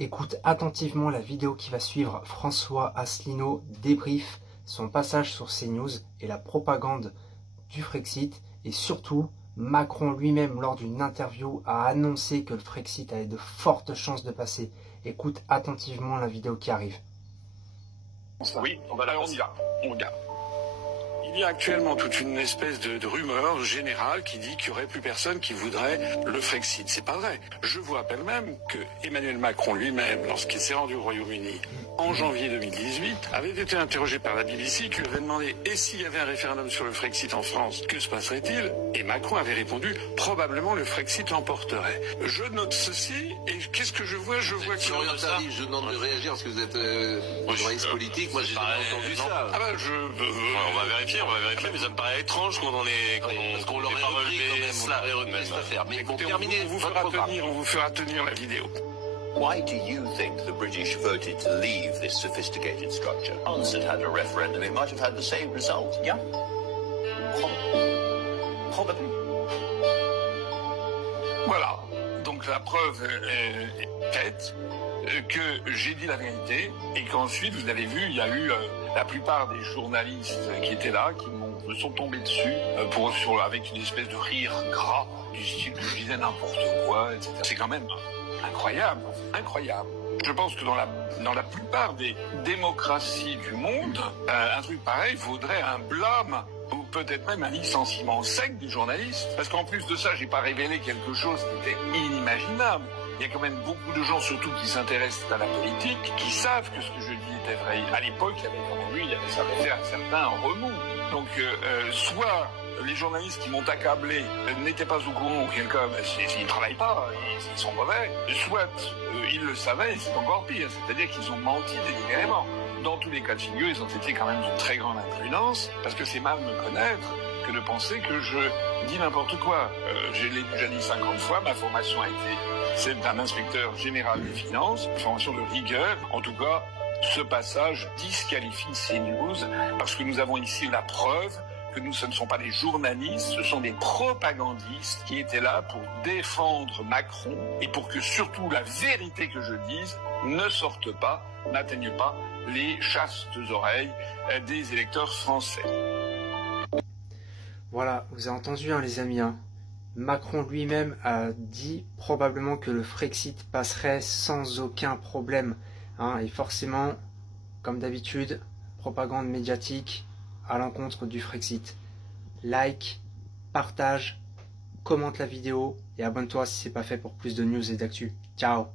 Écoute attentivement la vidéo qui va suivre. François Asselineau débriefe son passage sur CNews et la propagande du Frexit. Et surtout, Macron lui-même, lors d'une interview, a annoncé que le Frexit avait de fortes chances de passer. Écoute attentivement la vidéo qui arrive. Oui, on y va. On regarde. Il y a actuellement toute une espèce de rumeur générale qui dit qu'il n'y aurait plus personne qui voudrait le Frexit. C'est pas vrai. Je vous rappelle même que Emmanuel Macron lui-même, lorsqu'il s'est rendu au Royaume-Uni en janvier 2018, avait été interrogé par la BBC qui lui avait demandé « Et s'il y avait un référendum sur le Frexit en France, que se passerait-il » Et Macron avait répondu « Probablement le Frexit l'emporterait ». Je note ceci et qu'est-ce que je vois? Je vois que... Je demande de réagir parce que vous êtes journaliste politique. Moi, j'ai jamais entendu ça. Ah ben, on va vérifier, mais ça me paraît étrange qu'on l'aurait pas repris relevé quand même, cela. on l'aurait repris cette affaire. Mais pour écoutez, terminer, on vous fera tenir la vidéo. Why do you think the British voted to leave this sophisticated structure? France had had a referendum, it might have had the same result, yeah? Probably. Voilà, donc la preuve est faite que j'ai dit la vérité et qu'ensuite, vous avez vu, il y a eu la plupart des journalistes qui étaient là, qui me sont tombés dessus avec une espèce de rire gras, du style que je disais n'importe quoi, etc. C'est quand même incroyable, incroyable. Je pense que dans la plupart des démocraties du monde, un truc pareil vaudrait un blâme ou peut-être même un licenciement sec du journaliste. Parce qu'en plus de ça, j'ai pas révélé quelque chose qui était inimaginable. Il y a quand même beaucoup de gens, surtout qui s'intéressent à la politique, qui savent que ce que je dis était vrai. À l'époque, il y avait quand même eu, ça avait fait un certain remous. Donc, soit les journalistes qui m'ont accablé n'étaient pas au courant, auquel cas, ils ne travaillent pas, ils sont mauvais, soit ils le savaient, et c'est encore pire, c'est-à-dire qu'ils ont menti délibérément. Dans tous les cas de figure, ils ont été quand même d'une très grande imprudence, parce que c'est mal me connaître que de penser que je dis n'importe quoi. Je l'ai déjà dit 50 fois, ma formation a été celle d'un inspecteur général des finances, une formation de rigueur. En tout cas, ce passage disqualifie CNews, parce que nous avons ici la preuve que ce ne sont pas des journalistes, ce sont des propagandistes qui étaient là pour défendre Macron et pour que surtout la vérité que je dise ne sorte pas, n'atteigne pas les chastes oreilles des électeurs français. Voilà, vous avez entendu les amis, Macron lui-même a dit probablement que le Frexit passerait sans aucun problème. Et forcément, comme d'habitude, propagande médiatique à l'encontre du Frexit. Like, partage, commente la vidéo et abonne-toi si ce n'est pas fait pour plus de news et d'actu. Ciao!